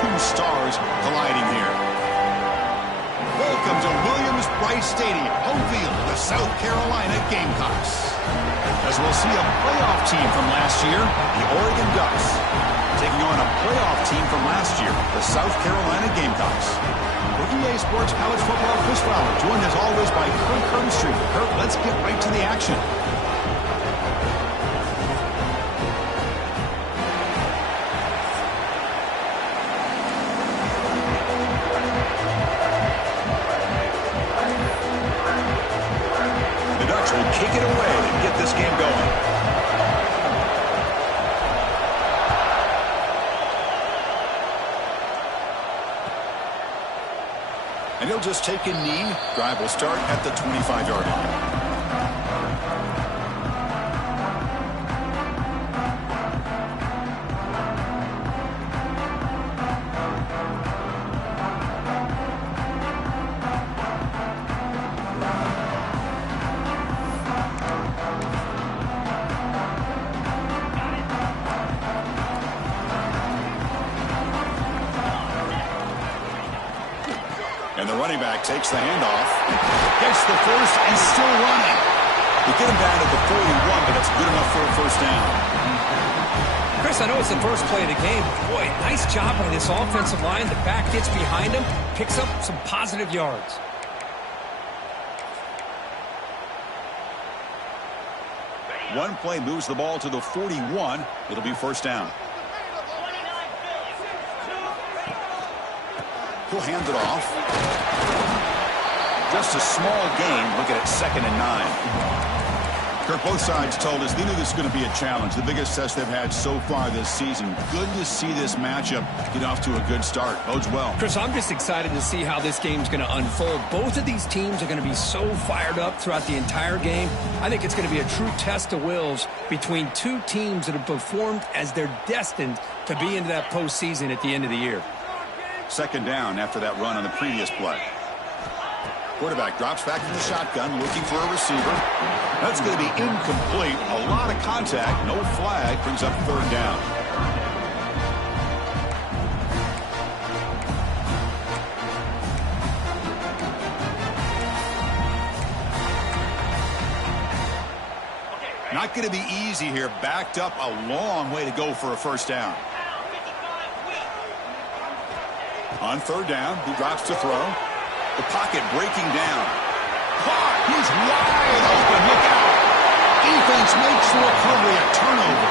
two stars colliding here. Welcome to Williams-Brice Stadium, home field of the South Carolina Gamecocks. As we'll see a playoff team from last year, the Oregon Ducks, taking on a playoff team from last year, the South Carolina Gamecocks. For EA Sports College Football, Chris Fowler, joined as always by Kirk Herbstreit. Kirk, let's get right to the action. The Ducks will kick it away and get this game going. And he'll just take a knee. Drive will start at the 25-yard line. And the running back takes the handoff, gets the first and still running. They get him down to the 41, but that's good enough for a first down. Chris, I know it's the first play of the game. Boy, nice job by this offensive line. The back gets behind him, picks up some positive yards. One play moves the ball to the 41. It'll be first down. He'll hand it off. Just a small gain. Looking at 2nd and 9. Kirk, both sides told us they knew this was going to be a challenge. The biggest test they've had so far this season. Good to see this matchup get off to a good start. Bodes well. Chris, I'm just excited to see how this game's going to unfold. Both of these teams are going to be so fired up throughout the entire game. I think it's going to be a true test of wills between two teams that have performed as they're destined to be into that postseason at the end of the year. 2nd down after that run on the previous play. Quarterback drops back in the shotgun, looking for a receiver. That's going to be incomplete. A lot of contact, no flag, brings up 3rd down. Not going to be easy here. Backed up a long way to go for a first down. On 3rd down, he drops to throw. The pocket breaking down. Caught! He's wide open. Look out! Defense makes the recovery a turnover.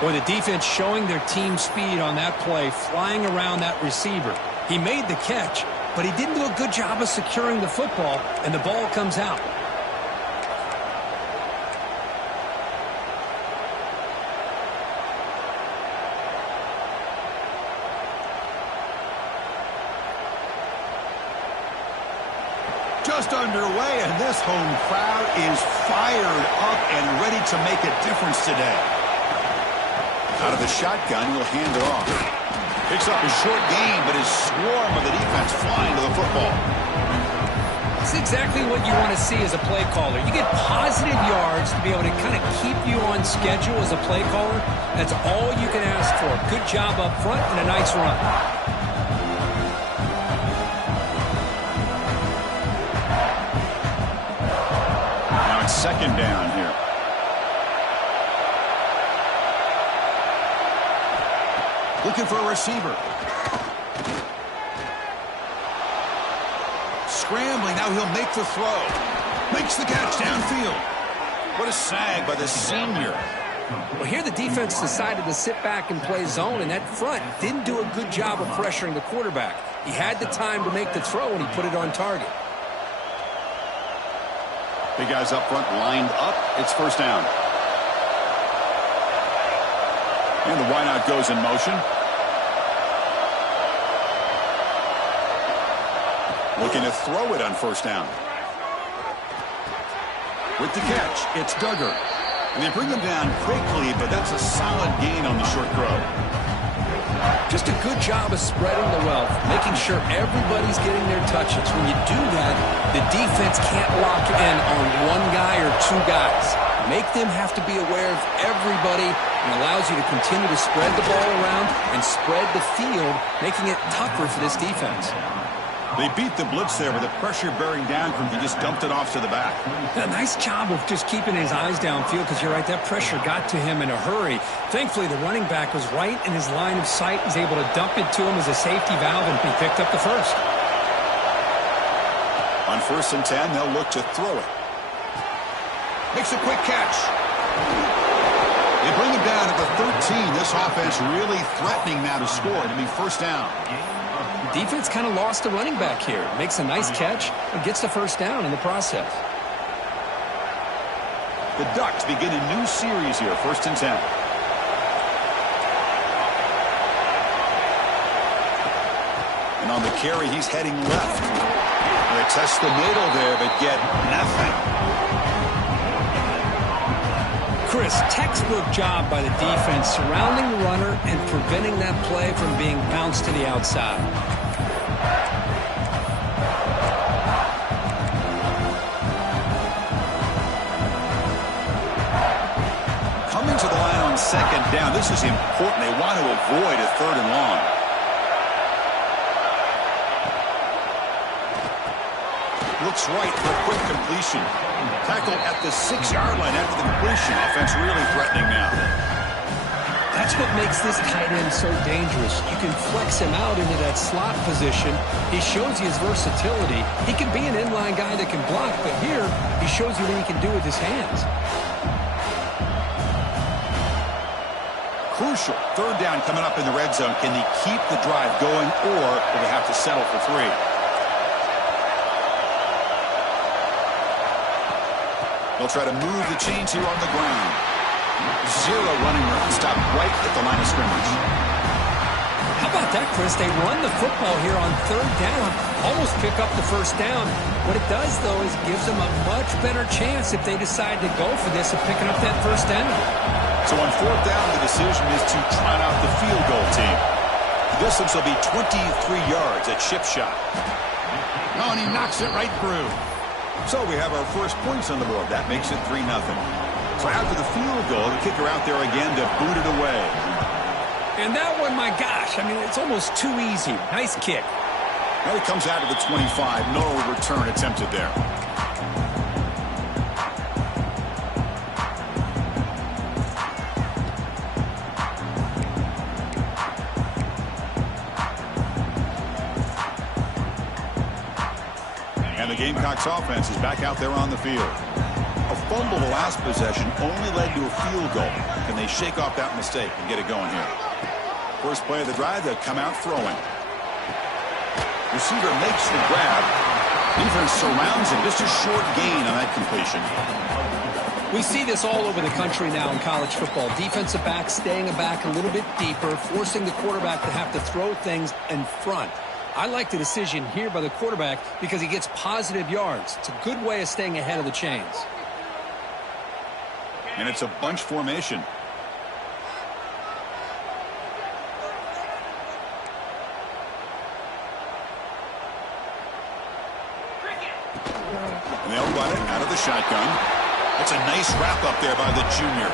Boy, the defense showing their team speed on that play, flying around that receiver. He made the catch, but he didn't do a good job of securing the football, and the ball comes out. Just underway, and this home crowd is fired up and ready to make a difference today. Out of the shotgun, he'll hand it off. Picks up a short gain, but his swarm of the defense flying to the football. This is exactly what you want to see as a play caller. You get positive yards to be able to kind of keep you on schedule as a play caller. That's all you can ask for. Good job up front and a nice run. Now it's 2nd down here. Looking for a receiver. Scrambling, now he'll make the throw. Makes the catch downfield. What a sag by the senior. Well, here the defense decided to sit back and play zone, and that front didn't do a good job of pressuring the quarterback. He had the time to make the throw, and he put it on target. Big guys up front lined up. It's first down. And the wideout goes in motion. Looking to throw it on first down. With the catch, it's Duggar. And they bring him down quickly, but that's a solid gain on the short throw. Just a good job of spreading the wealth, making sure everybody's getting their touches. When you do that, the defense can't lock in on one guy or two guys. Make them have to be aware of everybody and allows you to continue to spread the ball around and spread the field, making it tougher for this defense. They beat the blitz there with the pressure bearing down from him. He just dumped it off to the back. A nice job of just keeping his eyes downfield, because you're right, that pressure got to him in a hurry. Thankfully, the running back was right in his line of sight. He's able to dump it to him as a safety valve, and he picked up the first. On 1st and 10, they'll look to throw it. Makes a quick catch. They bring him down at the 13. This offense really threatening now to score. It'll be 1st down. Defense kind of lost the running back here. Makes a nice catch and gets the 1st down in the process. The Ducks begin a new series here, 1st and 10. And on the carry, he's heading left. They test the middle there, but get nothing. Chris, textbook job by the defense surrounding the runner and preventing that play from being bounced to the outside. Coming to the line on 2nd down. This is important. They want to avoid a 3rd and long. Looks right for a quick completion. Tackled at the 6-yard line after the completion. Offense really threatening now. That's what makes this tight end so dangerous. You can flex him out into that slot position. He shows you his versatility. He can be an inline guy that can block, but here he shows you what he can do with his hands. Crucial 3rd down coming up in the red zone. Can he keep the drive going, or will they have to settle for 3? They'll try to move the chains here on the ground. 0 running room. Stop right at the line of scrimmage. How about that, Chris? They run the football here on 3rd down. Almost pick up the 1st down. What it does, though, is gives them a much better chance if they decide to go for this of picking up that 1st down. So on 4th down, the decision is to trot out the field goal team. The distance will be 23 yards at chip shot. Oh, and he knocks it right through. So we have our first points on the board. That makes it 3-0. So after the field goal, the kicker out there again to boot it away. And that one, my gosh, I mean, it's almost too easy. Nice kick. Now it comes out of the 25. No return attempted there. And the Gamecocks offense is back out there on the field. A fumble the last possession only led to a field goal. Can they shake off that mistake and get it going here? First play of the drive, they'll come out throwing. Receiver makes the grab. Defense surrounds him. Just a short gain on that completion. We see this all over the country now in college football. Defensive backs staying back a little bit deeper, forcing the quarterback to have to throw things in front. I like the decision here by the quarterback because he gets positive yards. It's a good way of staying ahead of the chains. And it's a bunch formation. And they'll run it out of the shotgun. It's a nice wrap up there by the junior.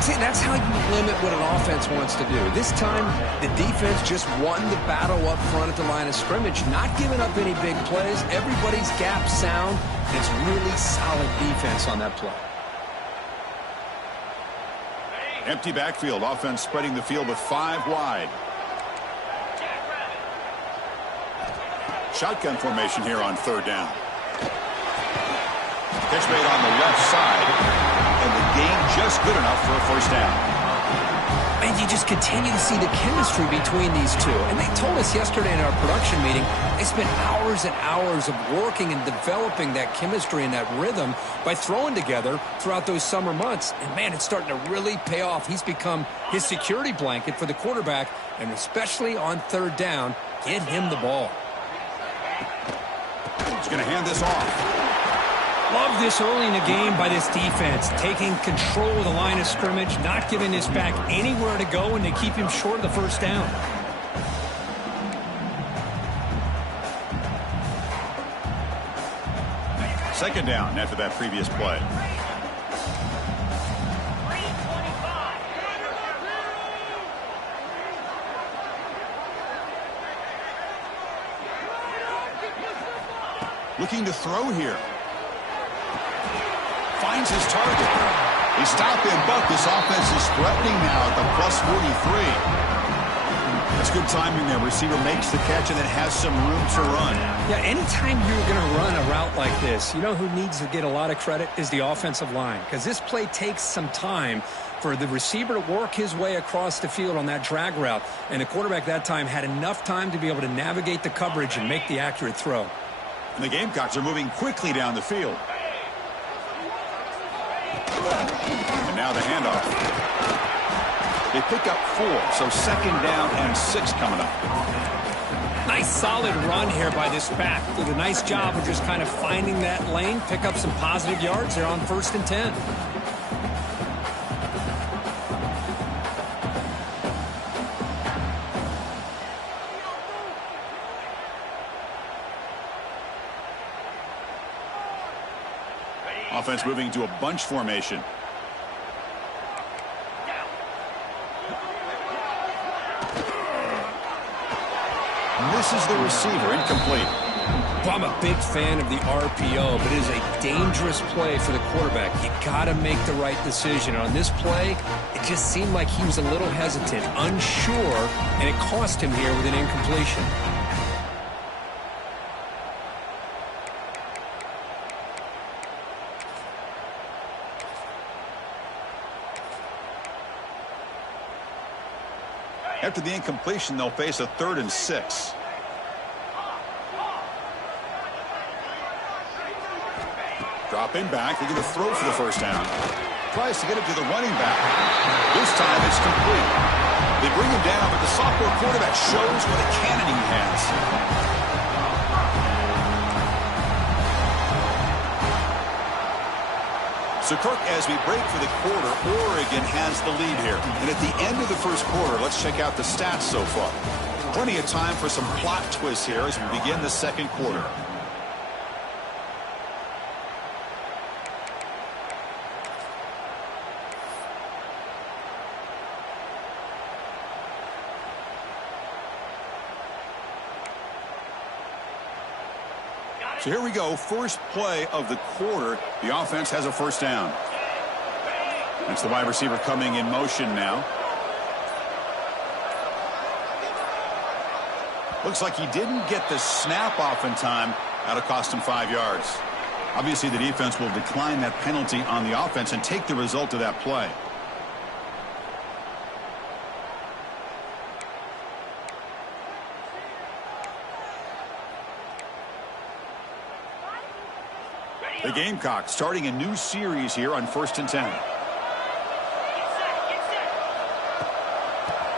See, that's how you limit what an offense wants to do. This time, the defense just won the battle up front at the line of scrimmage, not giving up any big plays. Everybody's gap sound. It's really solid defense on that play. Empty backfield. Offense spreading the field with 5 wide. Shotgun formation here on 3rd down. Catch made on the left side. And the gain just good enough for a 1st down. And you just continue to see the chemistry between these two. And they told us yesterday in our production meeting, they spent hours and hours of working and developing that chemistry and that rhythm by throwing together throughout those summer months. And, man, it's starting to really pay off. He's become his security blanket for the quarterback, and especially on 3rd down, get him the ball. He's going to hand this off. Love this early in the game by this defense, taking control of the line of scrimmage, not giving this back anywhere to go, and they keep him short of the 1st down. Second down after that previous play. Looking to throw here. Finds his target. He stopped in, but this offense is threatening now at the plus 43. That's good timing there. Receiver makes the catch and then has some room to run. Yeah, anytime you're going to run a route like this, you know who needs to get a lot of credit is the offensive line, because this play takes some time for the receiver to work his way across the field on that drag route, and the quarterback that time had enough time to be able to navigate the coverage and make the accurate throw. And the Gamecocks are moving quickly down the field. And now the handoff. They pick up 4, so second down and 6 coming up. Nice solid run here by this back. Did a nice job of just kind of finding that lane, pick up some positive yards there on 1st and 10. Offense moving to a bunch formation. Misses the receiver, incomplete. Well, I'm a big fan of the RPO, but it is a dangerous play for the quarterback. You got to make the right decision. On this play, it just seemed like he was a little hesitant, unsure, and it cost him here with an incompletion. After the incompletion, they'll face a 3rd and 6. Dropping back, looking to throw for the first down. Tries to get it to the running back. This time it's complete. They bring him down, but the sophomore quarterback shows what a cannon he has. So, Kirk, as we break for the quarter, Oregon has the lead here. And at the end of the first quarter, let's check out the stats so far. Plenty of time for some plot twists here as we begin the second quarter. So here we go, first play of the quarter. The offense has a first down. That's the wide receiver coming in motion now. Looks like he didn't get the snap off in time. That'll cost him 5 yards. Obviously, the defense will decline that penalty on the offense and take the result of that play. The Gamecocks starting a new series here on 1st and 10.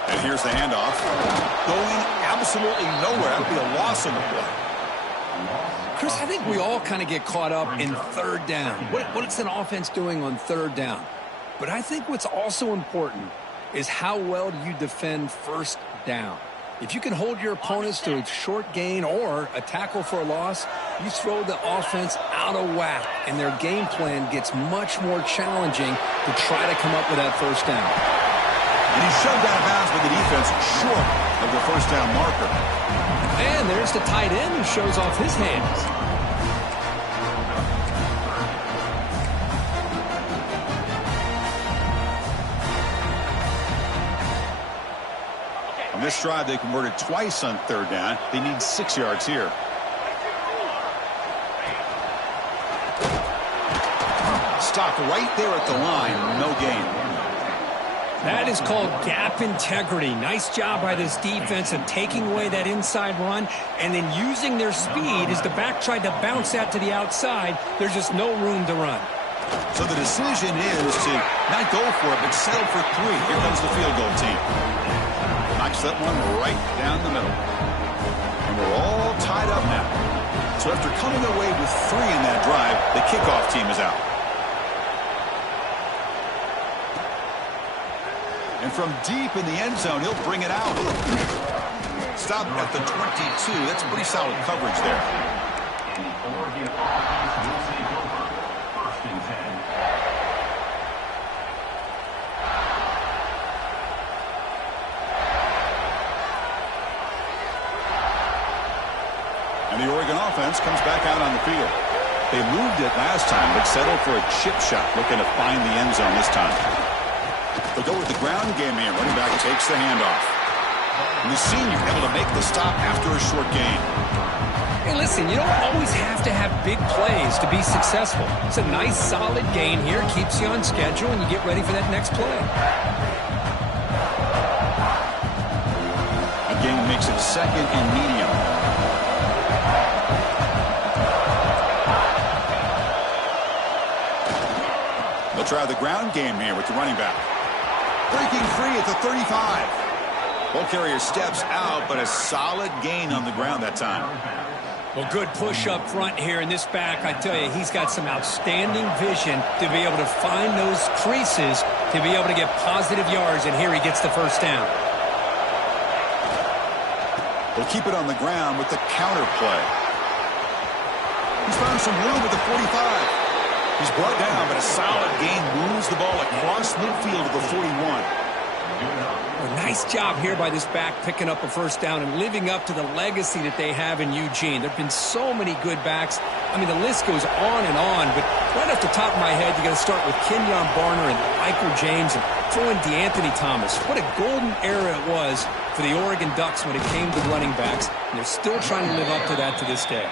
And here's the handoff. Going absolutely nowhere. That would be a loss on the play. Chris, I think we all kind of get caught up in 3rd down. What's an offense doing on 3rd down? But I think what's also important is how well do you defend 1st down. If you can hold your opponents to a short gain or a tackle for a loss, you throw the offense out of whack, and their game plan gets much more challenging to try to come up with that 1st down. And he's shoved out of bounds with the defense short of the 1st down marker. And there's the tight end who shows off his hands. On this drive, they converted twice on 3rd down. They need 6 yards here. Stopped right there at the line. No gain. That is called gap integrity. Nice job by this defense of taking away that inside run and then using their speed as the back tried to bounce that to the outside. There's just no room to run. So the decision is to not go for it, but settle for 3. Here comes the field goal team. Knocks that one right down the middle. And we're all tied up now. So after coming away with 3 in that drive, the kickoff team is out. And from deep in the end zone, he'll bring it out. Stop at the 22. That's pretty solid coverage there. And the Oregon offense comes back out on the field. They moved it last time, but settled for a chip shot, looking to find the end zone this time. They'll go with the ground game here. Running back takes the handoff. And the senior able to make the stop after a short gain. Hey, listen, you don't always have to have big plays to be successful. It's a nice, solid gain here. Keeps you on schedule, and you get ready for that next play. The gain makes it second and medium. They'll try the ground game here with the running back. Breaking free at the 35. Ball carrier steps out, but a solid gain on the ground that time. Well, good push up front here in this back. I tell you, he's got some outstanding vision to be able to find those creases to be able to get positive yards, and here he gets the first down. They'll keep it on the ground with the counter play. He's found some room at the 45. He's brought down, but a solid gain moves the ball across midfield to the 41. Well, nice job here by this back picking up a first down and living up to the legacy that they have in Eugene. There have been so many good backs. I mean, the list goes on and on, but right off the top of my head, you got to start with Kenyon Barner and Michael James and throw in DeAnthony Thomas. What a golden era it was for the Oregon Ducks when it came to running backs, and they're still trying to live up to that to this day.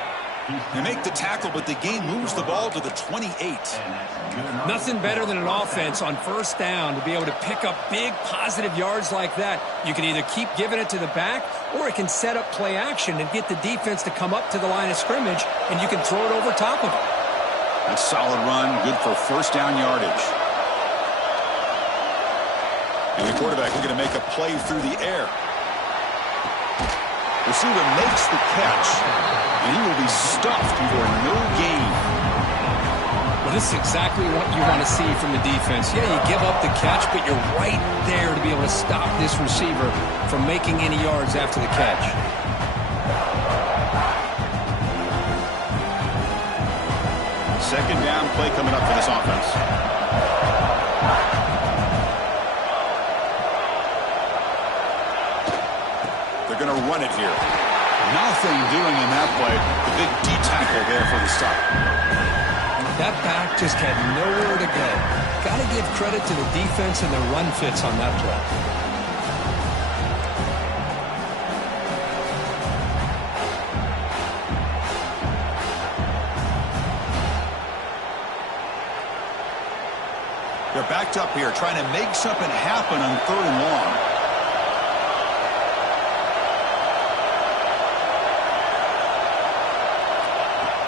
They make the tackle, but the gain moves the ball to the 28. Nothing better than an offense on first down to be able to pick up big positive yards like that. You can either keep giving it to the back, or it can set up play action and get the defense to come up to the line of scrimmage, and you can throw it over top of it. That's solid run, good for first down yardage. And the quarterback looking to make a play through the air. Receiver makes the catch, and he will be stuffed for no gain. Well, this is exactly what you want to see from the defense. Yeah, you give up the catch, but you're right there to be able to stop this receiver from making any yards after the catch. Second down play coming up for this offense. They're going to run it here. Nothing doing in that play. The big D-tackle there for the stop. That back just had nowhere to go. Got to give credit to the defense and their run fits on that play. They're backed up here trying to make something happen on third and long.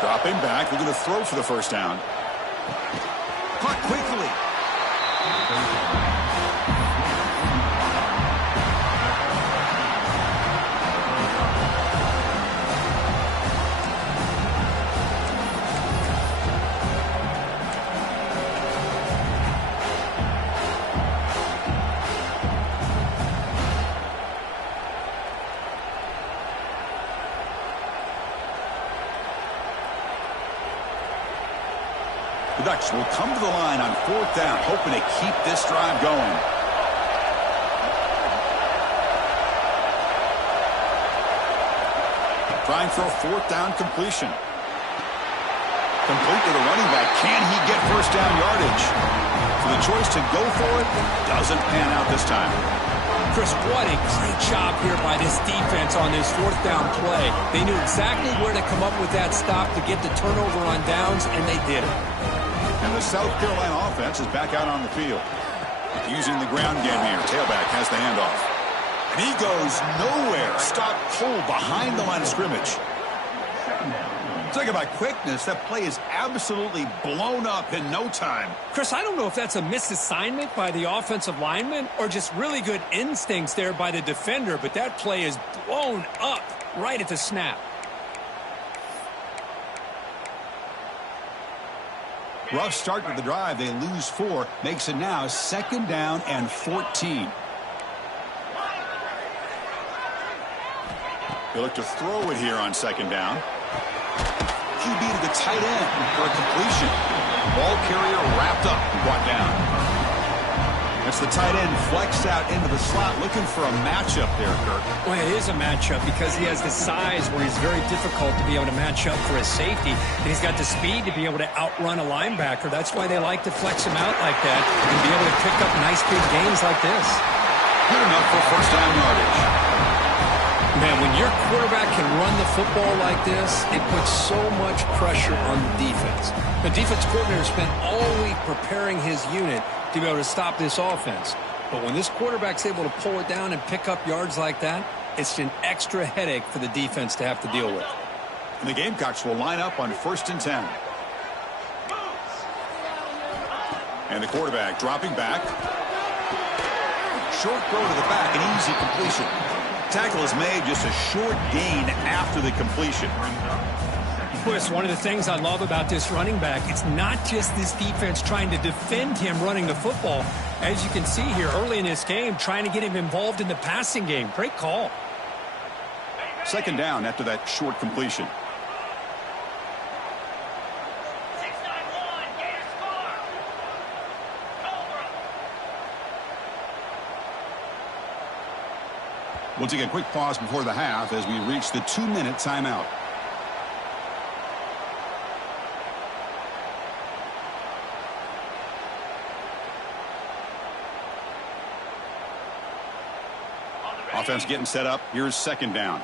Dropping back, we're going to throw for the first down. Caught quickly. The Ducks will come to the line on fourth down, hoping to keep this drive going. Trying for a fourth down completion. Complete to the running back. Can he get first down yardage? So the choice to go for it doesn't pan out this time. Chris, what a great job here by this defense on this fourth down play. They knew exactly where to come up with that stop to get the turnover on downs, and they did it. And the South Carolina offense is back out on the field. Using the ground game here. Tailback has the handoff. And he goes nowhere. Stopped cold behind the line of scrimmage. Talk about quickness. That play is absolutely blown up in no time. Chris, I don't know if that's a misassignment by the offensive lineman or just really good instincts there by the defender, but that play is blown up right at the snap. Rough start to the drive. They lose 4. Makes it now second down and 14. They look to throw it here on second down. QB to the tight end for a completion. Ball carrier wrapped up and brought down. That's the tight end flexed out into the slot, looking for a matchup there, Kirk. Well, it is a matchup because he has the size where he's very difficult to be able to match up for his safety, and he's got the speed to be able to outrun a linebacker. That's why they like to flex him out like that and be able to pick up nice big gains like this. Good enough for first down yardage. Man, when your quarterback can run the football like this, it puts so much pressure on the defense. The defense coordinator spent all week preparing his unit to be able to stop this offense. But when this quarterback's able to pull it down and pick up yards like that, it's an extra headache for the defense to have to deal with. And the Gamecocks will line up on 1st and 10. And the quarterback dropping back. Short throw to the back, an easy completion. Tackle is made, just a short gain after the completion. Chris, one of the things I love about this running back, it's not just this defense trying to defend him running the football. As you can see here early in this game, trying to get him involved in the passing game. Great call. 2nd down after that short completion. We'll take a quick pause before the half as we reach the 2-minute timeout. Offense getting set up. Here's 2nd down.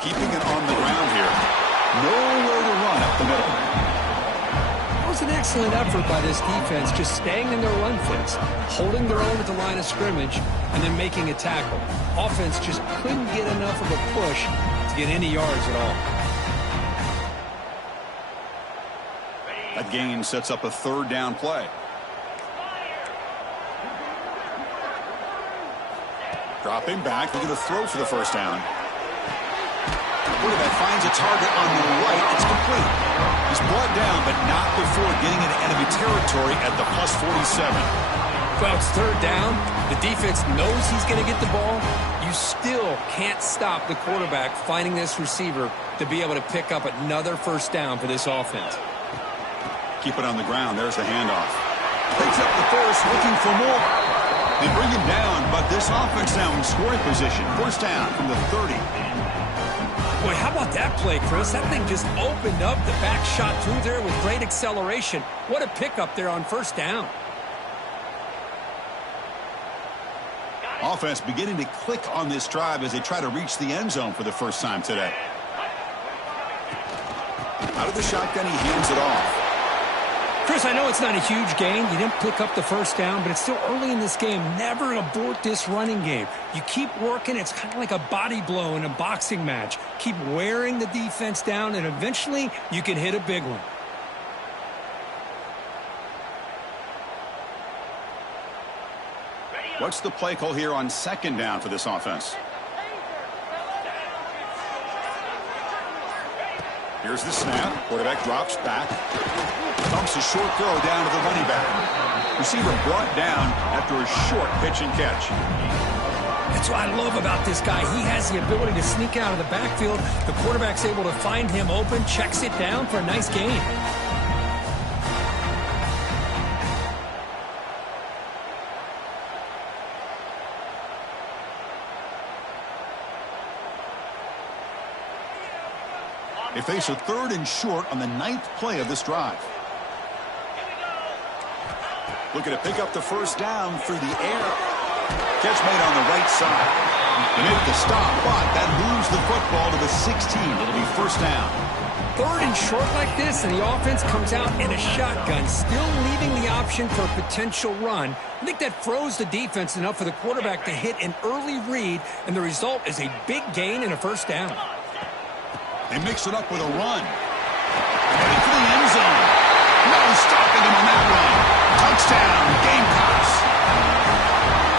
Keeping it on the ground here. Nowhere to run up the middle. It was an excellent effort by this defense, just staying in their run fits, holding their own at the line of scrimmage, and then making a tackle. Offense just couldn't get enough of a push to get any yards at all. That gain sets up a 3rd down play. Dropping back, looking to throw for the 1st down. Quarterback finds a target on the right. It's complete. He's brought down, but not before getting into enemy territory at the +47. Well, it's 3rd down. The defense knows he's going to get the ball. You still can't stop the quarterback finding this receiver to be able to pick up another 1st down for this offense. Keep it on the ground. There's the handoff. Picks up the first, looking for more. They bring him down, but this offense now in scoring position. 1st down from the 30. Boy, how about that play, Chris? That thing just opened up the back shot through there with great acceleration. What a pickup there on 1st down. Offense beginning to click on this drive as they try to reach the end zone for the first time today. Out of the shotgun, he hands it off. Chris, I know it's not a huge gain. You didn't pick up the 1st down, but it's still early in this game. Never abort this running game. You keep working. It's kind of like a body blow in a boxing match. Keep wearing the defense down, and eventually you can hit a big one. What's the play call here on 2nd down for this offense? Here's the snap. Quarterback drops back. Dumps a short throw down to the running back. Receiver brought down after a short pitch and catch. That's what I love about this guy. He has the ability to sneak out of the backfield. The quarterback's able to find him open, checks it down for a nice gain. They face a 3rd and short on the 9th play of this drive. Looking to pick up the 1st down through the air. Catch made on the right side. They make the stop, but that moves the football to the 16. It'll be 1st down. 3rd and short like this, and the offense comes out in a shotgun, still leaving the option for a potential run. I think that froze the defense enough for the quarterback to hit an early read, and the result is a big gain and a 1st down. They mix it up with a run. Heading for the end zone. No stopping him on that run. Touchdown, Gamecocks.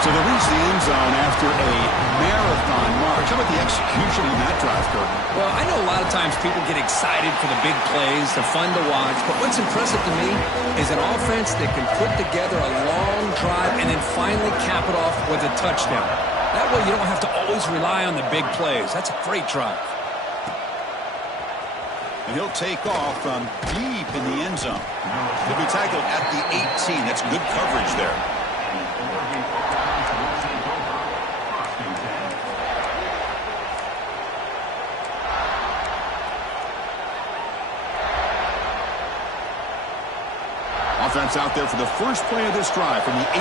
So they reach the end zone after a marathon march. How about the execution on that drive, Kirk? Well, I know a lot of times people get excited for the big plays. They're fun to watch. But what's impressive to me is an offense that can put together a long drive and then finally cap it off with a touchdown. That way you don't have to always rely on the big plays. That's a great drive. And he'll take off from deep in the end zone. He'll be tackled at the 18. That's good coverage there. Offense out there for the first play of this drive from the 18.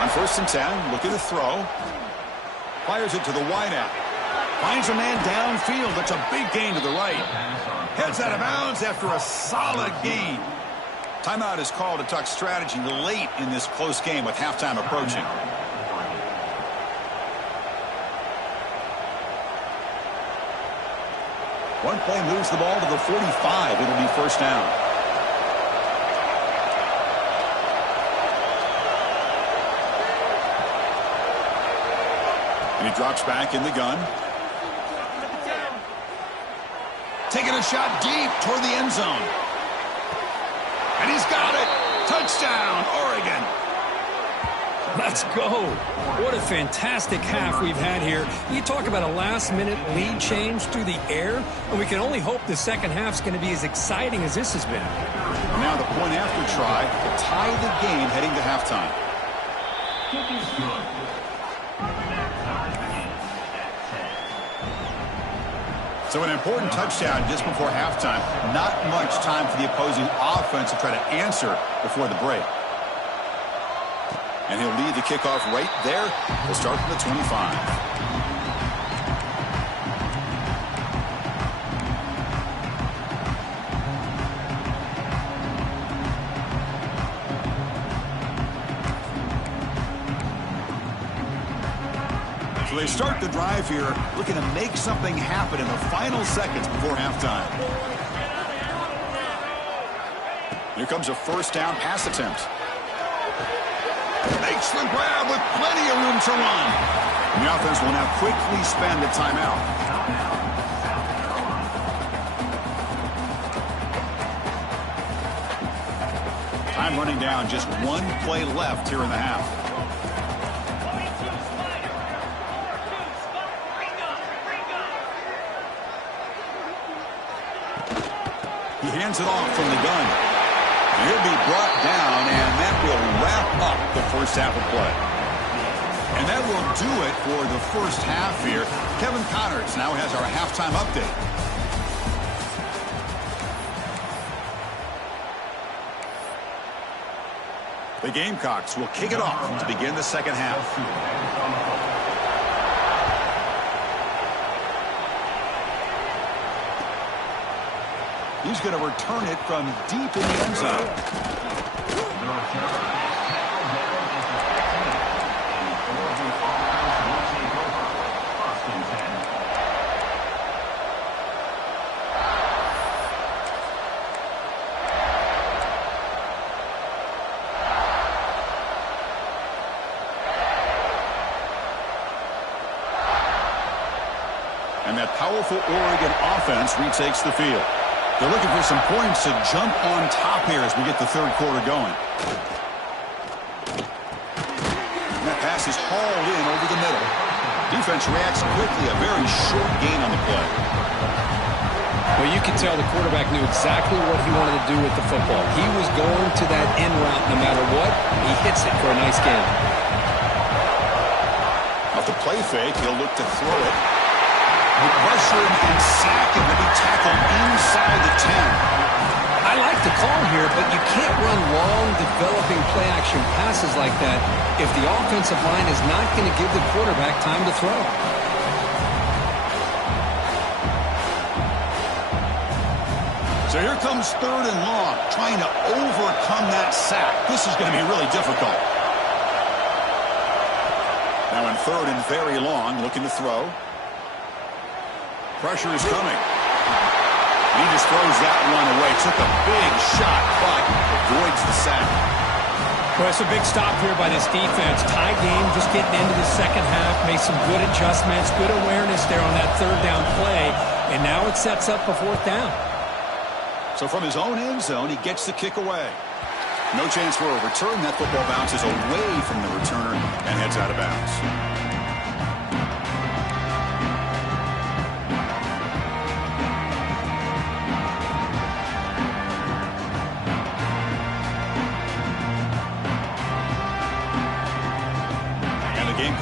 On 1st and 10, look at the throw. Fires it to the wideout. Finds a man downfield. That's a big gain to the right. Heads out of bounds after a solid gain. Timeout is called to talk strategy late in this close game with halftime approaching. One play moves the ball to the 45. It'll be first down. And he drops back in the gun. Taking a shot deep toward the end zone. And he's got it. Touchdown, Oregon. Let's go. What a fantastic half we've had here. You talk about a last-minute lead change through the air, and we can only hope the second half's going to be as exciting as this has been. Now the point after try to tie the game heading to halftime. So an important touchdown just before halftime. Not much time for the opposing offense to try to answer before the break. And he'll lead the kickoff right there. We'll start from the 25. So they start the drive here, looking to make something happen in the final seconds before halftime. Here comes a first down pass attempt. Makes the grab with plenty of room to run. And the offense will now quickly spend a timeout. Time running down, just one play left here in the half. He hands it off from the gun. He'll be brought down, and that will wrap up the first half of play. And that will do it for the first half here. Kevin Connors now has our halftime update. The Gamecocks will kick it off to begin the second half. He's going to return it from deep in the end zone. And that powerful Oregon offense retakes the field. They're looking for some points to jump on top here as we get the third quarter going. And that pass is hauled in over the middle. Defense reacts quickly, a very short gain on the play. Well, you can tell the quarterback knew exactly what he wanted to do with the football. He was going to that in route no matter what. He hits it for a nice gain. Off the play fake, he'll look to throw it. Pressured and sacked and will be tackled inside the 10. I like the call here, but you can't run long, developing play-action passes like that if the offensive line is not going to give the quarterback time to throw. So here comes third and long, trying to overcome that sack. This is going to be really difficult. Now in third and very long, looking to throw. Pressure is coming. He just throws that one away. Took a big shot, but avoids the sack. Well, it's a big stop here by this defense. Tie game, just getting into the second half. Made some good adjustments, good awareness there on that third down play. And now it sets up a fourth down. So from his own end zone, he gets the kick away. No chance for a return. That football bounces away from the returner and heads out of bounds.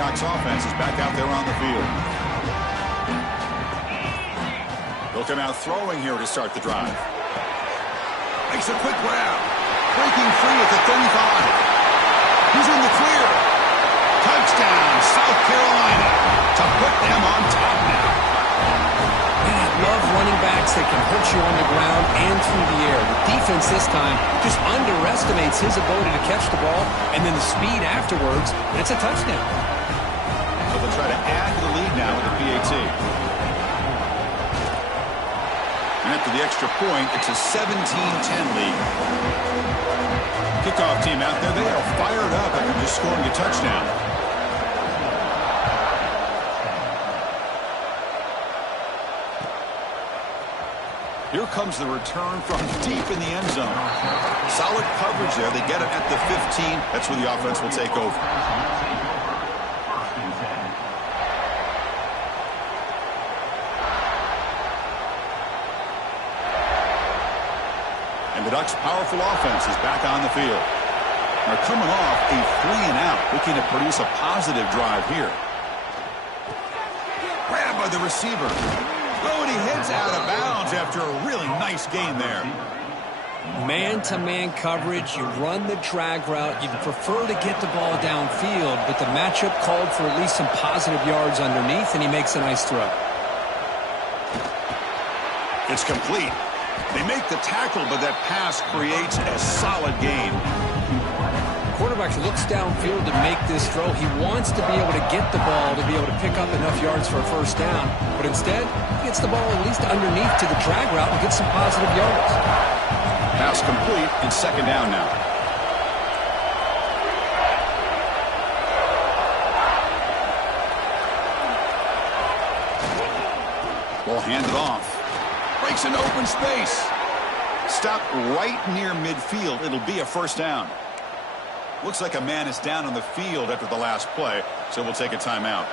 Seahawks offense is back out there on the field. They'll come out throwing here to start the drive. Makes a quick grab. Breaking free at the 35. He's in the clear. Touchdown, South Carolina, to put them on top now. Man, I love running backs that can hurt you on the ground and through the air. The defense this time just underestimates his ability to catch the ball, and then the speed afterwards, and it's a touchdown. So they'll try to add to the lead now with the PAT. And after the extra point, it's a 17-10 lead. Kickoff team out there, they are fired up after just scoring a touchdown. Here comes the return from deep in the end zone. Solid coverage there. They get it at the 15. That's where the offense will take over. And the Ducks' powerful offense is back on the field. They're coming off a 3-and-out, looking to produce a positive drive here. Grabbed by the receiver. Oh, and he heads out of bounds after a really nice gain there. Man-to-man coverage, you run the drag route. You'd prefer to get the ball downfield, but the matchup called for at least some positive yards underneath, and he makes a nice throw. It's complete. They make the tackle, but that pass creates a solid gain. Quarterback looks downfield to make this throw. He wants to be able to get the ball to be able to pick up enough yards for a first down, but instead, he gets the ball at least underneath to the drag route and gets some positive yards. Pass complete and second down now. Ball handed off. Breaks into open space. Stopped right near midfield. It'll be a first down. Looks like a man is down on the field after the last play, so we'll take a timeout.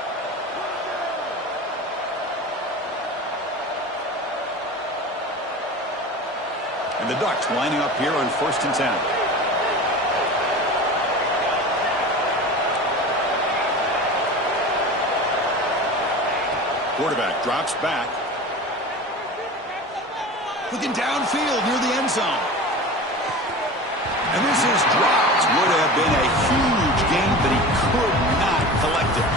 And the Ducks lining up here on 1st and 10. Quarterback drops back. Looking downfield near the end zone. And this is dropped. Would have been a huge gain, but he could not collect it.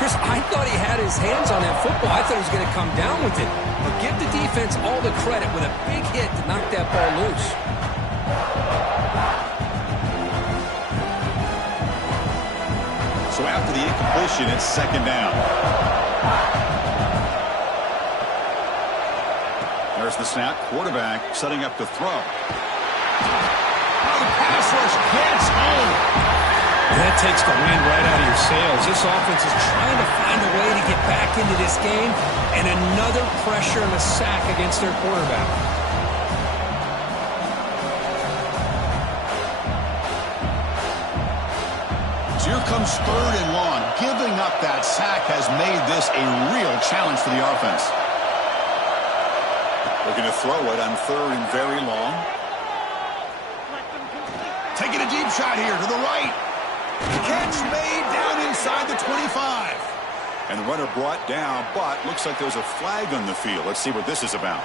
Chris, I thought he had his hands on that football. I thought he was going to come down with it. But give the defense all the credit with a big hit to knock that ball loose. So after the incompletion, it's second down. There's the snap. Quarterback setting up to throw. The pass rush gets home. That takes the wind right out of your sails. This offense is trying to find a way to get back into this game, and another pressure and a sack against their quarterback. So here comes 3rd and long. Giving up that sack has made this a real challenge for the offense. Looking to throw it on 3rd and very long. Taking a deep shot here to the right. Catch made down inside the 25. And the runner brought down, but looks like there's a flag on the field. Let's see what this is about.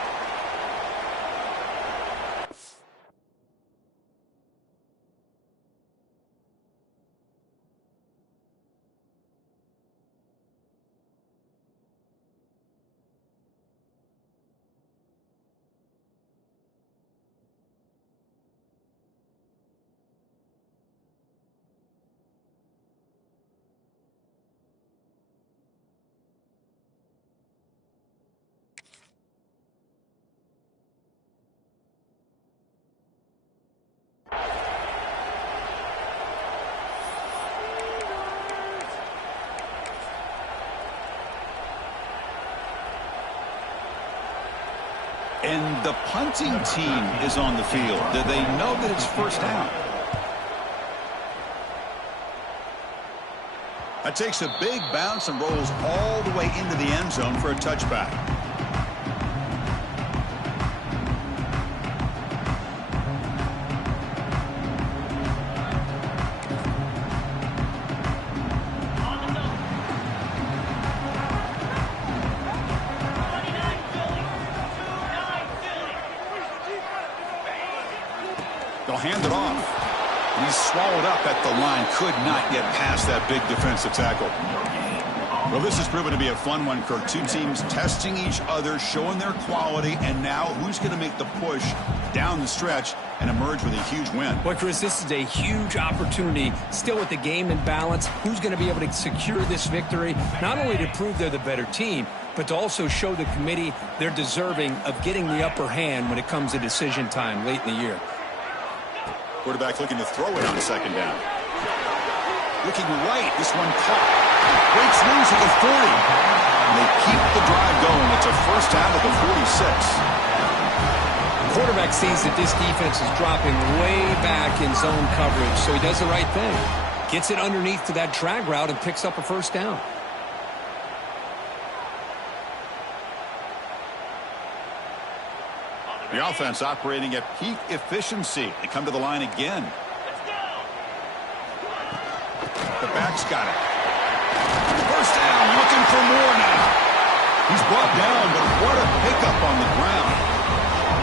And the punting team is on the field. Do they know that it's first down? That takes a big bounce and rolls all the way into the end zone for a touchback. They'll hand it off. And he's swallowed up at the line. Could not get past that big defensive tackle. Well, this has proven to be a fun one, Kirk. Two teams testing each other, showing their quality, and now who's going to make the push down the stretch and emerge with a huge win? Well, Chris, this is a huge opportunity. Still with the game in balance, who's going to be able to secure this victory, not only to prove they're the better team, but to also show the committee they're deserving of getting the upper hand when it comes to decision time late in the year. Quarterback looking to throw it on second down. Looking right, this one caught. Breaks loose at the 40. And they keep the drive going. It's a first down at the 46. The quarterback sees that this defense is dropping way back in zone coverage, so he does the right thing. Gets it underneath to that drag route and picks up a first down. The offense operating at peak efficiency. They come to the line again. The back's got it. First down, looking for more now. He's brought down, but what a pickup on the ground.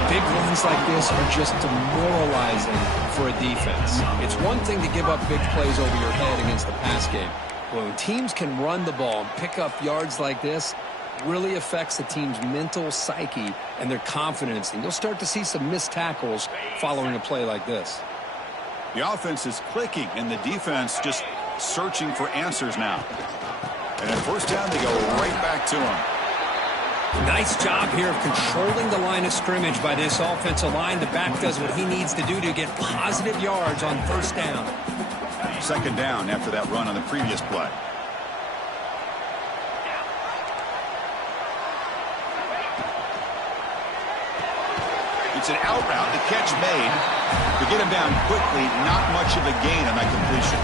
Big runs like this are just demoralizing for a defense. It's one thing to give up big plays over your head against the pass game. When teams can run the ball and pick up yards like this, really affects the team's mental psyche and their confidence. And you'll start to see some missed tackles following a play like this. The offense is clicking, and the defense just searching for answers now. And at first down, they go right back to him. Nice job here of controlling the line of scrimmage by this offensive line. The back does what he needs to do to get positive yards on first down. Second down after that run on the previous play. It's an out route. The catch made. To get him down quickly, not much of a gain on that completion.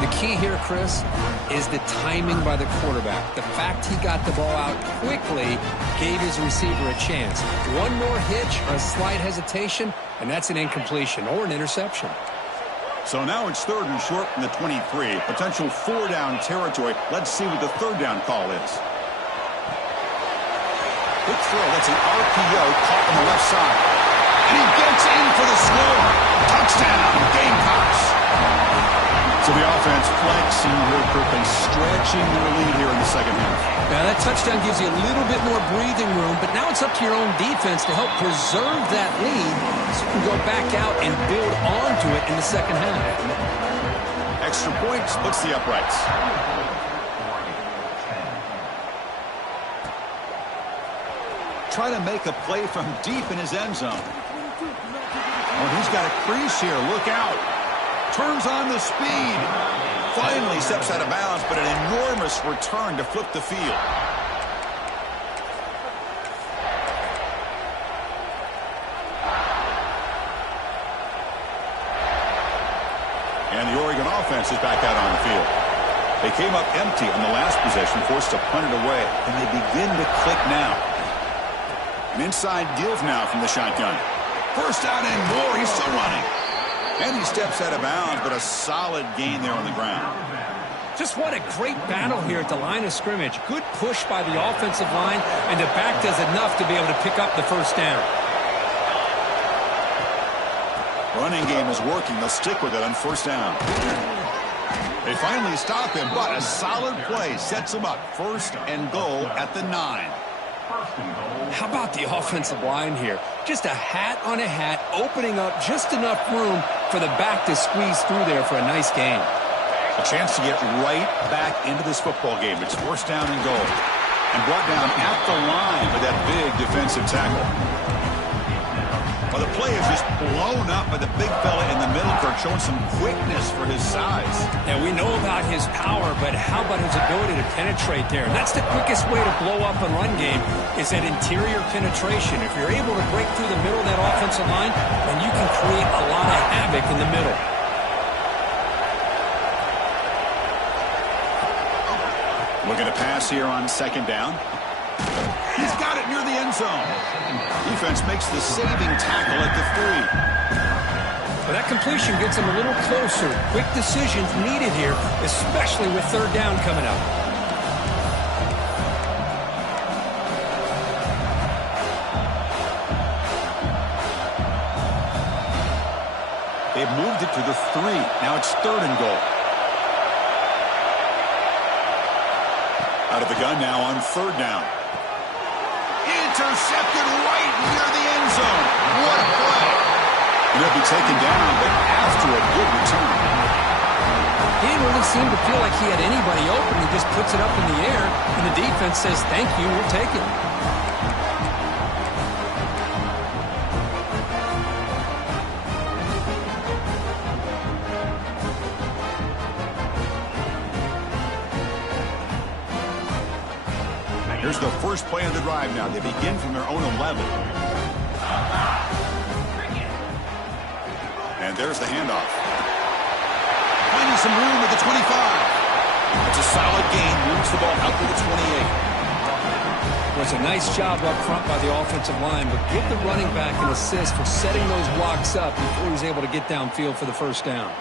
The key here, Chris, is the timing by the quarterback. The fact he got the ball out quickly gave his receiver a chance. One more hitch or a slight hesitation, and that's an incompletion or an interception. So now it's third and short from the 23. Potential four-down territory. Let's see what the third down call is. Quick throw. That's an RPO caught on the left side. And he gets in for the score. Touchdown, Gamecocks. So the offense flexing here quickly, stretching their lead here in the second half. Now that touchdown gives you a little bit more breathing room, but now it's up to your own defense to help preserve that lead so you can go back out and build onto it in the second half. Extra point splits the uprights. Trying to make a play from deep in his end zone. Oh, he's got a crease here. Look out. Turns on the speed. Finally steps out of bounds, but an enormous return to flip the field. And the Oregon offense is back out on the field. They came up empty on the last possession, forced to punt it away, and they begin to click now. An inside give now from the shotgun. First down and more. He's still running. And he steps out of bounds, but a solid gain there on the ground. Just what a great battle here at the line of scrimmage. Good push by the offensive line, and the back does enough to be able to pick up the first down. Running game is working. They'll stick with it on first down. They finally stop him, but a solid play sets him up. First and goal at the 9. How about the offensive line here? Just a hat on a hat, opening up just enough room for the back to squeeze through there for a nice gain. A chance to get right back into this football game. It's first down and goal. And brought down at the line with that big defensive tackle. Well, the play is just blown up by the big fella in the middle, Kirk, showing some quickness for his size. Yeah, we know about his power, but how about his ability to penetrate there? That's the quickest way to blow up a run game, is that interior penetration. If you're able to break through the middle of that offensive line, then you can create a lot of havoc in the middle. Looking to pass here on second down. He's got it near the end zone. Defense makes the saving tackle at the 3. But that completion gets him a little closer. Quick decisions needed here, especially with third down coming up. They've moved it to the 3. Now it's 3rd and goal. Out of the gun now on 3rd down. Intercepted right near the end zone. What a play. And he'll be taken down, but after a good return. He didn't really seem to feel like he had anybody open. He just puts it up in the air, and the defense says, thank you, we'll take it. Here's the first play of the drive now. They begin from their own 11. And there's the handoff. Finding some room at the 25. It's a solid gain. Moves the ball out to the 28. It was a nice job up front by the offensive line, but give the running back an assist for setting those blocks up before he was able to get downfield for the first down.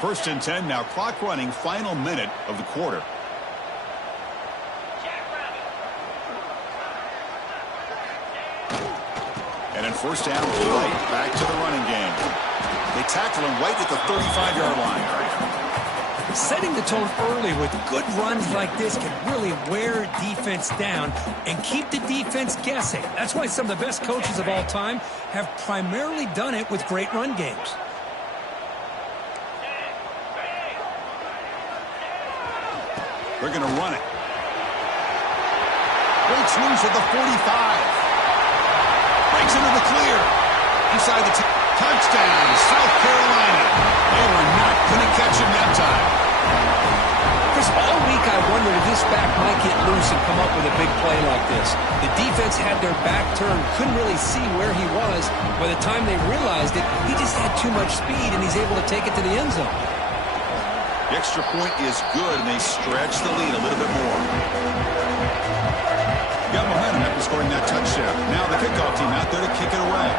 1st and 10 now. Clock running. Final minute of the quarter. And in 1st down, right back to the running game. They tackle him right at the 35-yard line. Setting the tone early with good runs like this can really wear defense down and keep the defense guessing. That's why some of the best coaches of all time have primarily done it with great run games. They're going to run it. Breaks loose at the 45. Breaks into the clear. Inside the touchdown, South Carolina. They were not going to catch him that time. Chris, all week I wondered if this back might get loose and come up with a big play like this. The defense had their back turned, couldn't really see where he was. By the time they realized it, he just had too much speed, and he's able to take it to the end zone. The extra point is good, and they stretch the lead a little bit more. Got momentum after scoring that touchdown. Now the kickoff team out there to kick it away.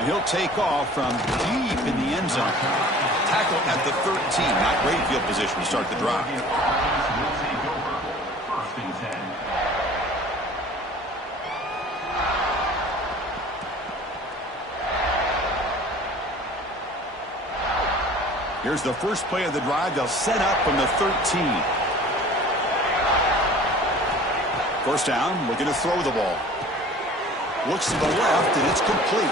And he'll take off from deep in the end zone. Tackle at the 13. Not great field position to start the drive. Here's the first play of the drive. They'll set up from the 13. 1st down, looking to throw the ball. Looks to the left, and it's complete.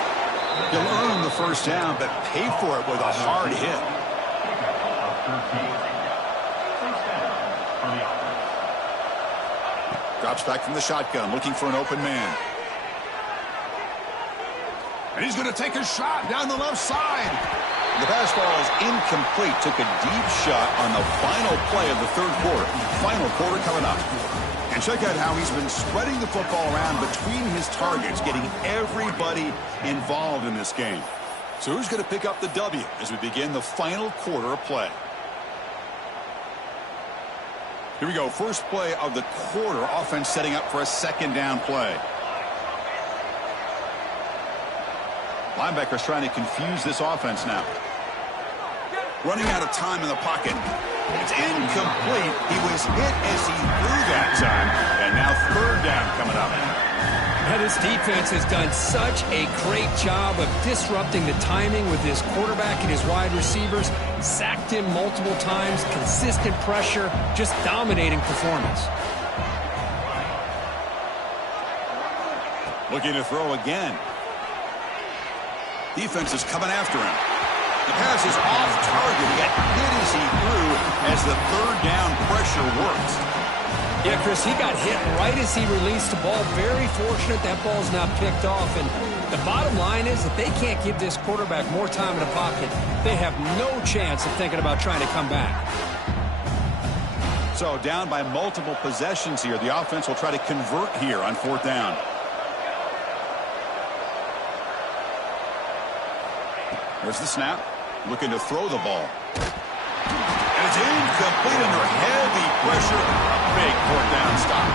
He'll earn the 1st down, but pay for it with a hard hit. Drops back from the shotgun, looking for an open man. And he's going to take a shot down the left side. The pass ball is incomplete. Took a deep shot on the final play of the 3rd quarter. Final quarter coming up. And check out how he's been spreading the football around between his targets, getting everybody involved in this game. So who's going to pick up the W as we begin the final quarter of play? Here we go. First play of the quarter. Offense setting up for a 2nd down play. Linebackers trying to confuse this offense now. Running out of time in the pocket. It's incomplete. He was hit as he threw that time. And now 3rd down coming up. Now this defense has done such a great job of disrupting the timing with his quarterback and his wide receivers. Sacked him multiple times. Consistent pressure. Just dominating performance. Looking to throw again. Defense is coming after him. The pass is off target. He got hit as he threw as the 3rd down pressure works. Yeah, Chris, he got hit right as he released the ball. Very fortunate that ball's not picked off. And the bottom line is that they can't give this quarterback more time in the pocket. They have no chance of thinking about trying to come back. So down by multiple possessions here. The offense will try to convert here on 4th down. There's the snap. Looking to throw the ball. And it's incomplete under heavy pressure. A big 4th down stop.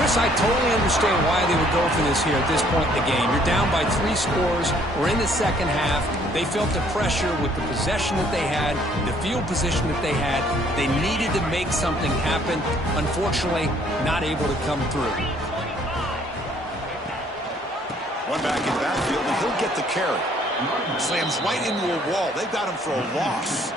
Chris, I totally understand why they would go for this here at this point in the game. You're down by 3 scores. We're in the second half. They felt the pressure with the possession that they had, the field position that they had. They needed to make something happen. Unfortunately, not able to come through. One back in backfield, and he'll get the carry. Slams right into a wall. They've got him for a loss.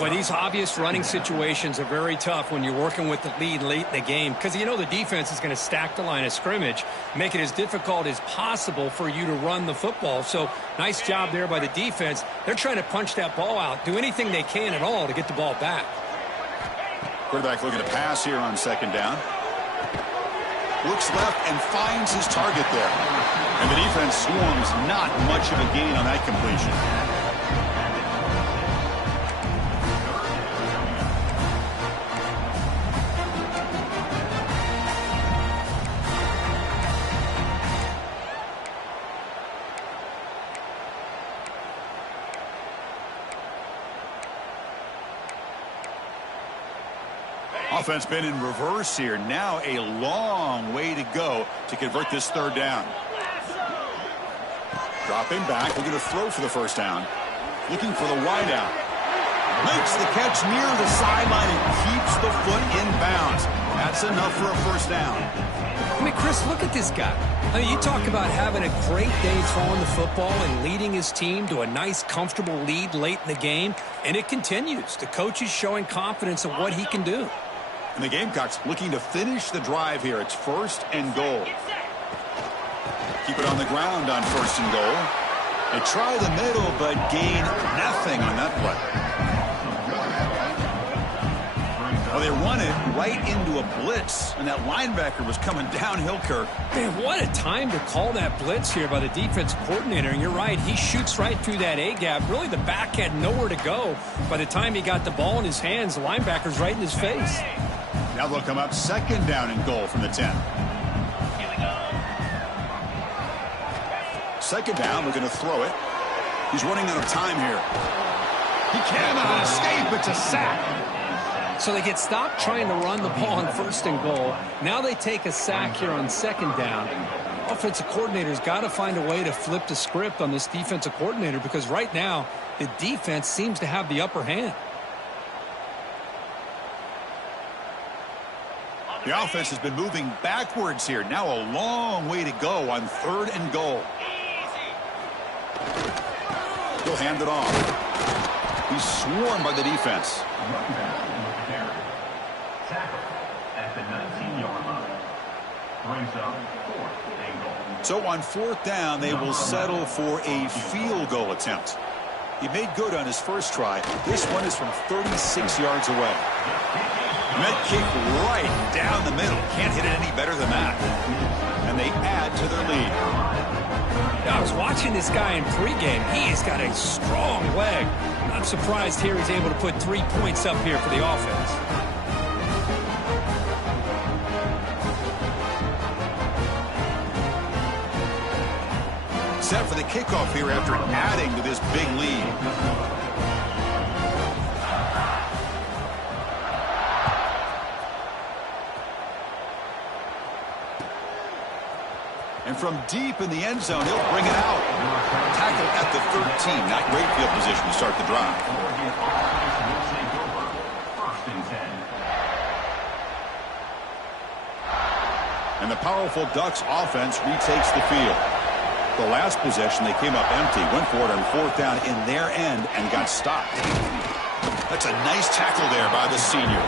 Well, these obvious running situations are very tough when you're working with the lead late in the game because you know the defense is going to stack the line of scrimmage, make it as difficult as possible for you to run the football. So nice job there by the defense. They're trying to punch that ball out, do anything they can at all to get the ball back. Quarterback looking to pass here on second down. Looks left and finds his target there. And the defense swarms not much of a gain on that completion. Offense been in reverse here. Now a long way to go to convert this third down. Dropping back, looking to throw for the first down. Looking for the wide out. Makes the catch near the sideline and keeps the foot in bounds. That's enough for a first down. I mean, Chris, look at this guy. I mean, you talk about having a great day throwing the football and leading his team to a nice, comfortable lead late in the game, and it continues. The coach is showing confidence of what he can do. And the Gamecocks looking to finish the drive here. It's 1st and goal. Keep it on the ground on 1st and goal. They try the middle, but gain nothing on that play. Well, they run it right into a blitz, and that linebacker was coming downhill, Kirk. Man, what a time to call that blitz here by the defense coordinator. And you're right, he shoots right through that A-gap. Really, the back had nowhere to go. By the time he got the ball in his hands, the linebacker's right in his face. Now they'll come up 2nd down and goal from the 10. 2nd down, looking to throw it. He's running out of time here. He cannot escape. It's a sack. So they get stopped trying to run the ball on 1st and goal. Now they take a sack here on 2nd down. Offensive coordinator's got to find a way to flip the script on this defensive coordinator because right now the defense seems to have the upper hand. The offense has been moving backwards here. Now a long way to go on 3rd and goal. He'll hand it off. He's swarmed by the defense. So on 4th down, they will settle for a field goal attempt. He made good on his first try. This one is from 36 yards away. Met kick right down the middle. Can't hit it any better than that. And they add to their lead. I was watching this guy in pregame. He has got a strong leg. Not surprised here he's able to put 3 points up here for the offense. Set for the kickoff here after adding to this big lead. And from deep in the end zone, he'll bring it out. Tackle at the 13. Not great field position to start the drive. And the powerful Ducks offense retakes the field. The last possession, they came up empty, went for it on 4th down in their end and got stopped. That's a nice tackle there by the senior.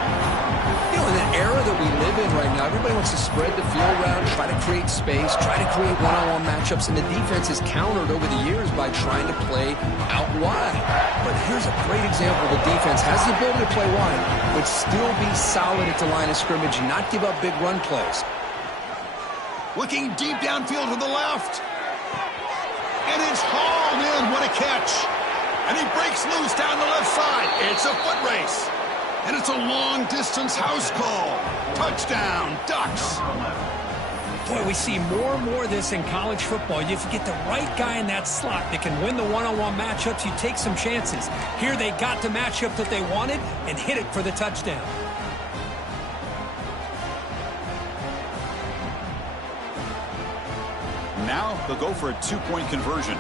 You know, in the era that we live in right now, everybody wants to spread the field around, try to create space, try to create one-on-one matchups, and the defense is countered over the years by trying to play out wide. But here's a great example. The defense has the ability to play wide, but still be solid at the line of scrimmage and not give up big run plays. Looking deep downfield to the left. And it's hauled in. What a catch. And he breaks loose down the left side. It's a foot race. And it's a long-distance house call. Touchdown, Ducks. Boy, we see more and more of this in college football. If you get the right guy in that slot that can win the one-on-one matchups, you take some chances. Here they got the matchup that they wanted and hit it for the touchdown. Now they'll go for a two-point conversion.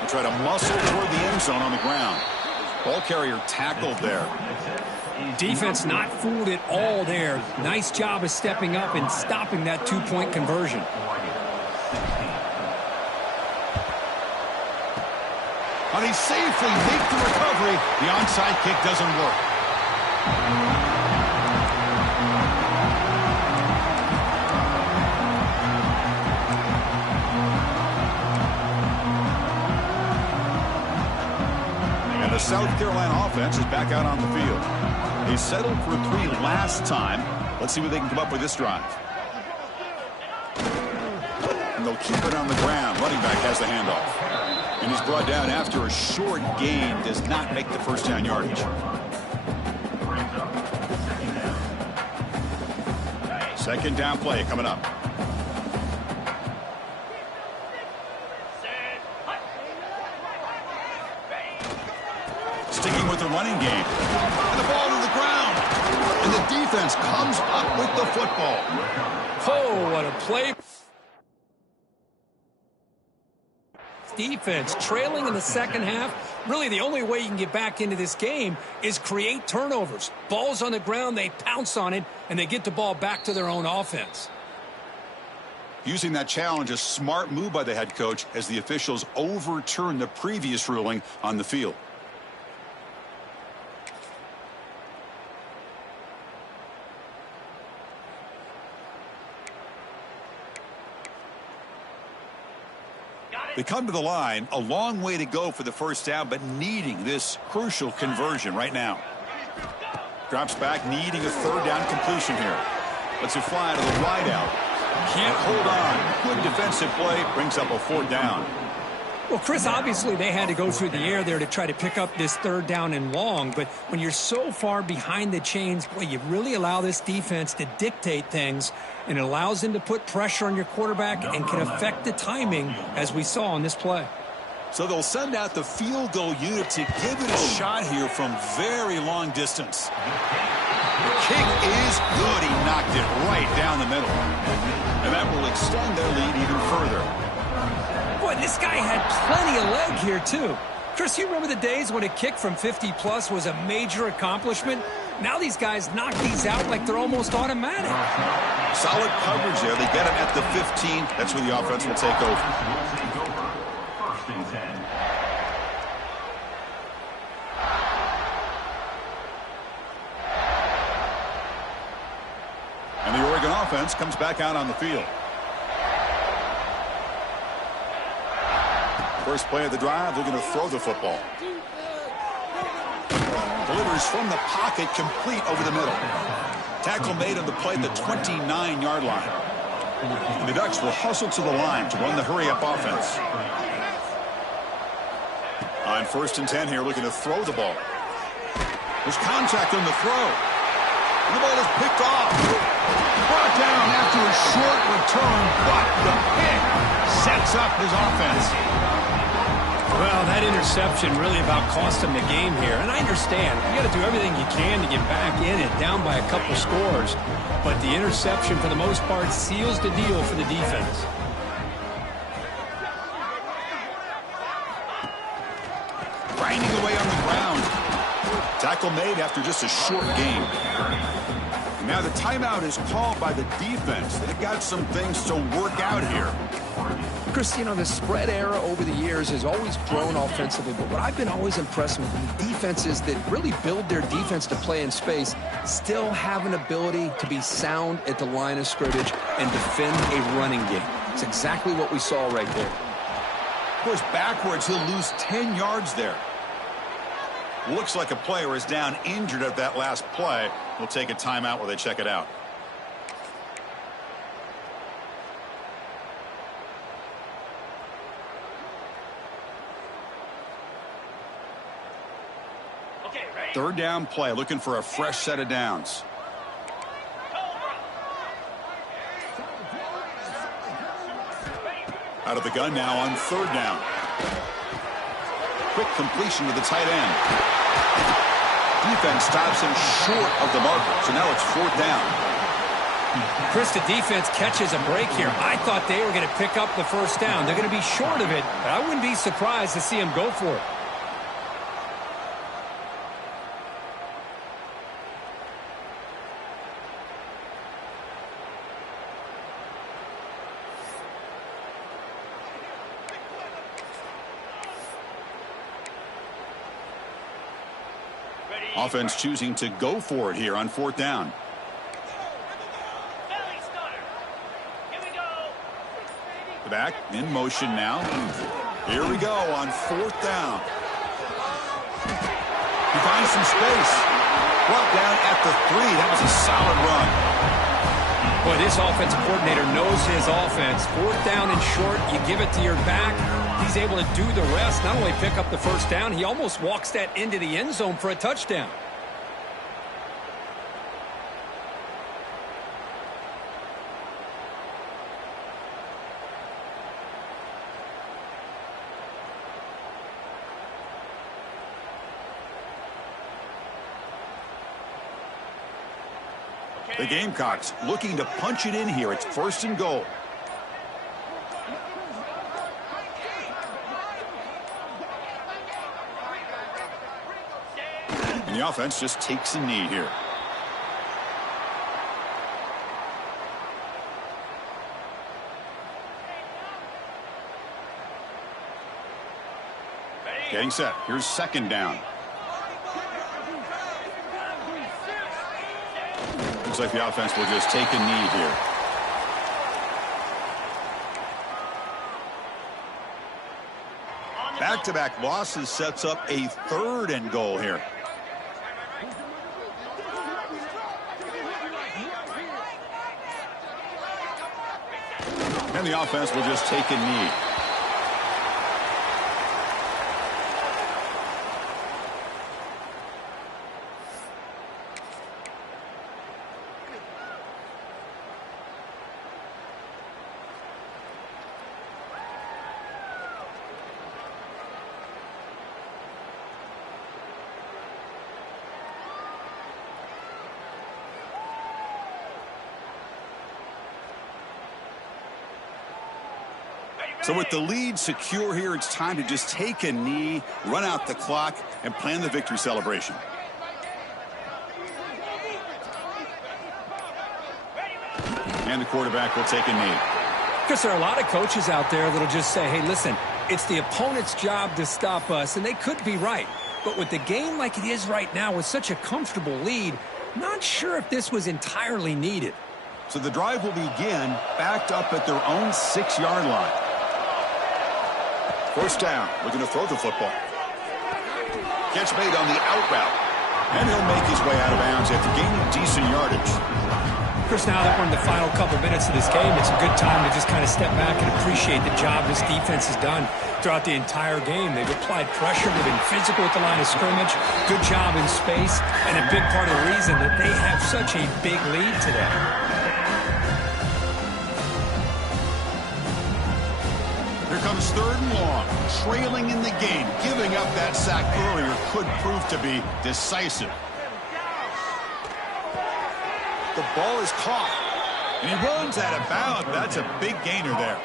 They try to muscle toward the end zone on the ground. Ball carrier tackled there. Defense not fooled at all there. Nice job of stepping up and stopping that two-point conversion. But he safely makes the recovery. The onside kick doesn't work. And the South Carolina offense is back out on the field. They settled for 3 last time. Let's see what they can come up with this drive. And they'll keep it on the ground. Running back has the handoff. And he's brought down after a short gain. Does not make the first down yardage. Second down play coming up. Sticking with the running game. And the ball to the ground. And the defense comes up with the football. Oh, what a play. Defense trailing in the second half. Really, the only way you can get back into this game is create turnovers. Ball's on the ground, they pounce on it, and they get the ball back to their own offense. Using that challenge, a smart move by the head coach as the officials overturn the previous ruling on the field. They come to the line, a long way to go for the first down, but needing this crucial conversion right now. Drops back, needing a third down completion here. Lets it fly to the wide out. Can't hold on. Good defensive play, brings up a fourth down. Well, Chris, obviously they had to go through the air there to try to pick up this third down and long, but when you're so far behind the chains, boy, you really allow this defense to dictate things, and it allows them to put pressure on your quarterback and can affect the timing, as we saw on this play. So they'll send out the field goal unit to give it a shot here from very long distance. The kick is good. He knocked it right down the middle. And that will extend their lead even further. Boy, this guy had plenty of leg here, too. Chris, you remember the days when a kick from 50-plus was a major accomplishment? Now these guys knock these out like they're almost automatic. Solid coverage there. They get him at the 15. That's where the offense will take over. And the Oregon offense comes back out on the field. First play of the drive, they're going to throw the football. Delivers from the pocket, complete over the middle. Tackle made on the play at the 29-yard line. And the Ducks will hustle to the line to run the hurry-up offense. On 1st and 10 here, looking to throw the ball. There's contact on the throw. And the ball is picked off. Brought down after a short return, but the pick sets up his offense. Well, that interception really about cost him the game here. And I understand. You got to do everything you can to get back in it, down by a couple scores. But the interception, for the most part, seals the deal for the defense. Grinding away on the ground. Tackle made after just a short game. Now the timeout is called by the defense. They've got some things to work out here. Chris, you know, the spread era over the years has always grown offensively, but what I've been always impressed with the defenses that really build their defense to play in space still have an ability to be sound at the line of scrimmage and defend a running game. It's exactly what we saw right there. Of course, backwards, he'll lose 10 yards there. Looks like a player is down injured at that last play. We'll take a timeout while they check it out. Third down play, looking for a fresh set of downs. Out of the gun now on 3rd down. Quick completion to the tight end. Defense stops him short of the marker, so now it's 4th down. Chris, the defense catches a break here. I thought they were going to pick up the first down. They're going to be short of it, but I wouldn't be surprised to see them go for it. Offense choosing to go for it here on fourth down. The back in motion now. Here we go on fourth down. He finds some space. Brought down at the 3. That was a solid run. Boy, this offensive coordinator knows his offense. Fourth down and short, you give it to your back. He's able to do the rest, not only pick up the first down, he almost walks that into the end zone for a touchdown. The Gamecocks looking to punch it in here. It's first and goal. And the offense just takes a knee here. Getting set. Here's second down. Looks like the offense will just take a knee here. Back-to-back losses sets up a third and goal here. And the offense will just take a knee. So with the lead secure here, it's time to just take a knee, run out the clock, and plan the victory celebration. And the quarterback will take a knee. Because there are a lot of coaches out there that'll just say, hey, listen, it's the opponent's job to stop us, and they could be right. But with the game like it is right now with such a comfortable lead, not sure if this was entirely needed. So the drive will begin backed up at their own 6-yard line. First down, looking to throw the football. Catch made on the out route. And he'll make his way out of bounds after gaining decent yardage. Chris, now that we're in the final couple minutes of this game, it's a good time to just kind of step back and appreciate the job this defense has done throughout the entire game. They've applied pressure. They've been physical at the line of scrimmage. Good job in space. And a big part of the reason that they have such a big lead today. Here comes third and long, trailing in the game. Giving up that sack earlier could prove to be decisive. The ball is caught, and he runs out of bounds. That's a big gainer there.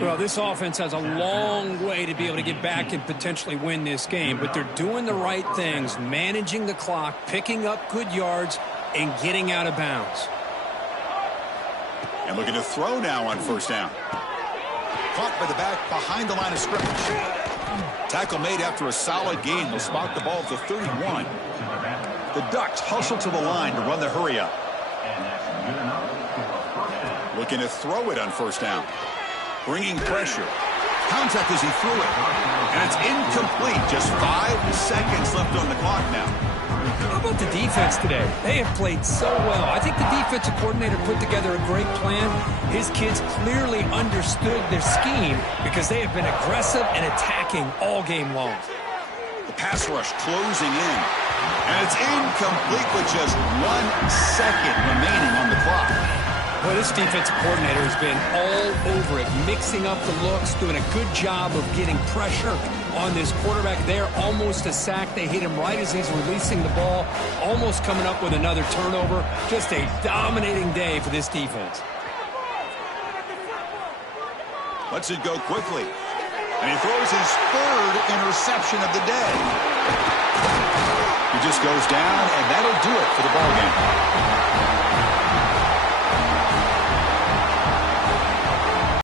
Well, this offense has a long way to be able to get back and potentially win this game, but they're doing the right things, managing the clock, picking up good yards, and getting out of bounds. And looking to throw now on first down. Caught by the back behind the line of scrimmage. Tackle made after a solid gain. They'll spot the ball at the 31. The Ducks hustle to the line to run the hurry up. Looking to throw it on first down. Bringing pressure. Contact as he threw it. And it's incomplete. Just 5 seconds left on the clock now. How about the defense today? They have played so well. I think the defensive coordinator put together a great plan. His kids clearly understood their scheme because they have been aggressive and attacking all game long. The pass rush closing in. And it's incomplete with just 1 second remaining on the clock. Well, this defensive coordinator has been all over it, mixing up the looks, doing a good job of getting pressure on this quarterback there. Almost a sack. They hit him right as he's releasing the ball, almost coming up with another turnover. Just a dominating day for this defense. Lets it go quickly. And he throws his third interception of the day. He just goes down, and that'll do it for the ball game.